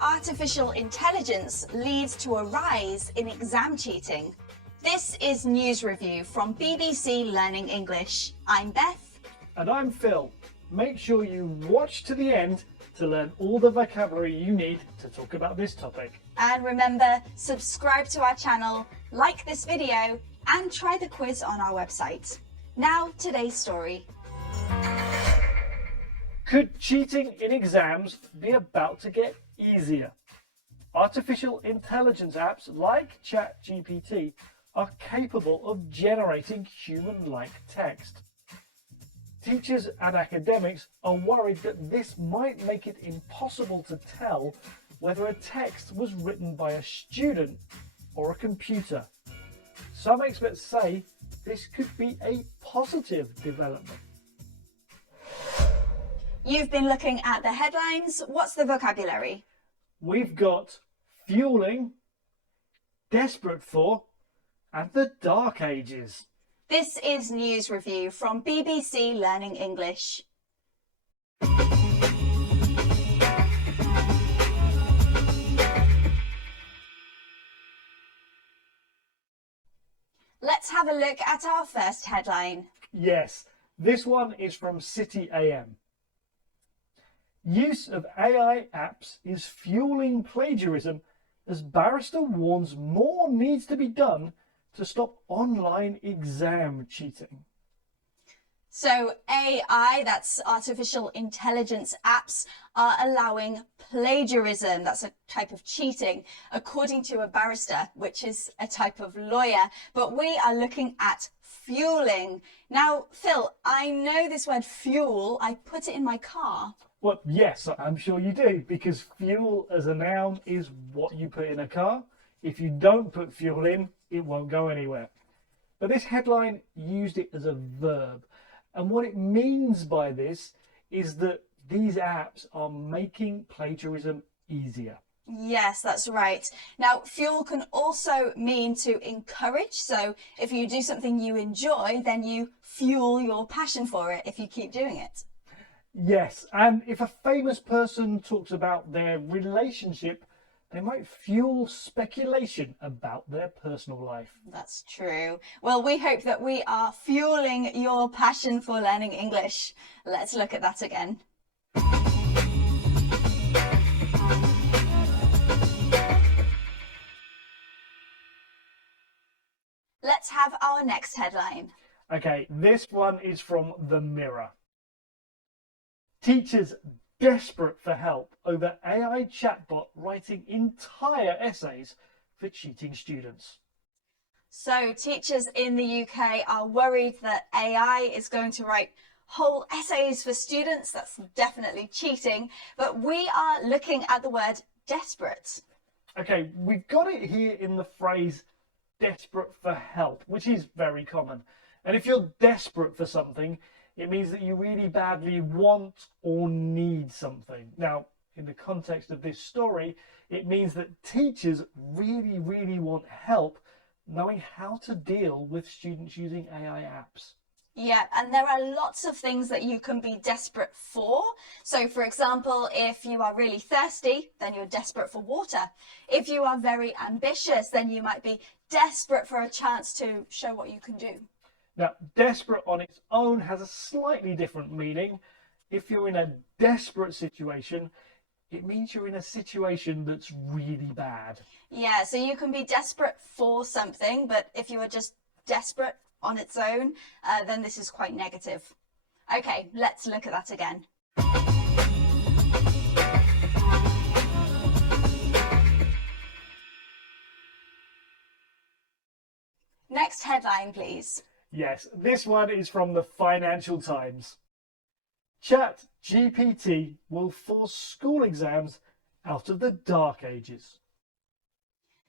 artificial intelligence leads to a rise in exam cheating. This is News Review from BBC Learning English. I'm Beth. And I'm Phil. Make sure you watch to the end to learn all the vocabulary you need to talk about this topic. And remember, subscribe to our channel, like this video, and try the quiz on our website. Now, today's story. Could cheating in exams be about to get easier? Artificial intelligence apps like ChatGPT are capable of generating human-like text. Teachers and academics are worried that this might make it impossible to tell whether a text was written by a student or a computer. Some experts say this could be a positive development. You've been looking at the headlines. What's the vocabulary? We've got fueling, desperate for, and the Dark Ages. This is News Review from BBC Learning English. Let's have a look at our first headline. Yes, this one is from City AM. Use of AI apps is fueling plagiarism as barrister warns more needs to be done to stop online exam cheating. So AI, that's artificial intelligence apps, are allowing plagiarism, that's a type of cheating, according to a barrister, which is a type of lawyer. But we are looking at fueling. Now, Phil, I know this word fuel, I put it in my car. Well, yes, I'm sure you do, because fuel as a noun is what you put in a car. If you don't put fuel in, it won't go anywhere. But this headline used it as a verb. And what it means by this is that these apps are making plagiarism easier. Yes, that's right. Now, fuel can also mean to encourage. So if you do something you enjoy, then you fuel your passion for it if you keep doing it. Yes, and if a famous person talks about their relationship, they might fuel speculation about their personal life. That's true. Well, we hope that we are fueling your passion for learning English. Let's look at that again. Let's have our next headline. Okay, this one is from The Mirror. Teachers desperate for help over AI chatbot writing entire essays for cheating students. So teachers in the UK are worried that AI is going to write whole essays for students. That's definitely cheating. But we are looking at the word desperate. Okay, we've got it here in the phrase desperate for help, which is very common. And if you're desperate for something, it means that you really badly want or need something. Now, in the context of this story, it means that teachers really, really want help knowing how to deal with students using AI apps. Yeah, and there are lots of things that you can be desperate for. So, for example, if you are really thirsty, then you're desperate for water. If you are very ambitious, then you might be desperate for a chance to show what you can do. Now, desperate on its own has a slightly different meaning. If you're in a desperate situation, it means you're in a situation that's really bad. Yeah, so you can be desperate for something, but if you are just desperate on its own, then this is quite negative. Okay, let's look at that again. Next headline, please. Yes, this one is from the Financial Times. ChatGPT will force school exams out of the Dark Ages.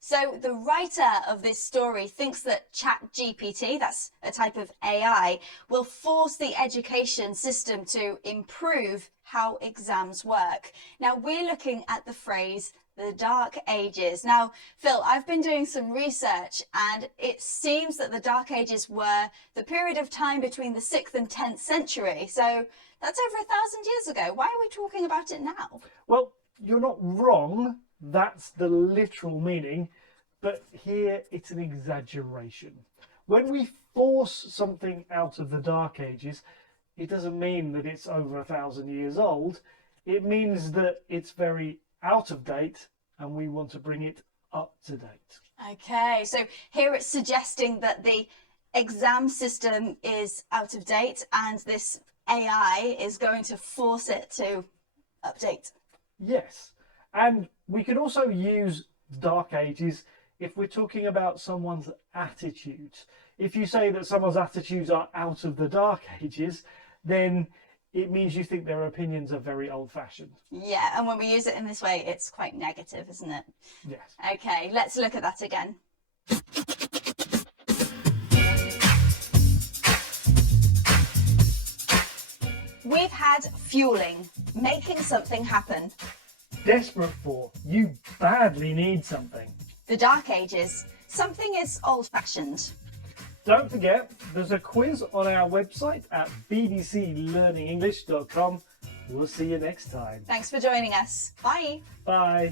So the writer of this story thinks that ChatGPT, that's a type of AI, will force the education system to improve how exams work. Now, we're looking at the phrase the Dark Ages. Now, Phil, I've been doing some research and it seems that the Dark Ages were the period of time between the 6th and 10th century. So that's over 1,000 years ago. Why are we talking about it now? Well, you're not wrong, that's the literal meaning, but here it's an exaggeration. When we force something out of the Dark Ages, it doesn't mean that it's over 1,000 years old. It means that it's very out of date and we want to bring it up to date. Okay, so here it's suggesting that the exam system is out of date and this AI is going to force it to update. Yes, and we can also use Dark Ages if we're talking about someone's attitudes. If you say that someone's attitudes are out of the Dark Ages, then it means you think their opinions are very old-fashioned. Yeah, and when we use it in this way, it's quite negative, isn't it? Yes. Okay, let's look at that again. We've had fueling, making something happen. Desperate for, you badly need something. The Dark Ages, something is old-fashioned. Don't forget, there's a quiz on our website at bbclearningenglish.com. We'll see you next time. Thanks for joining us. Bye. Bye.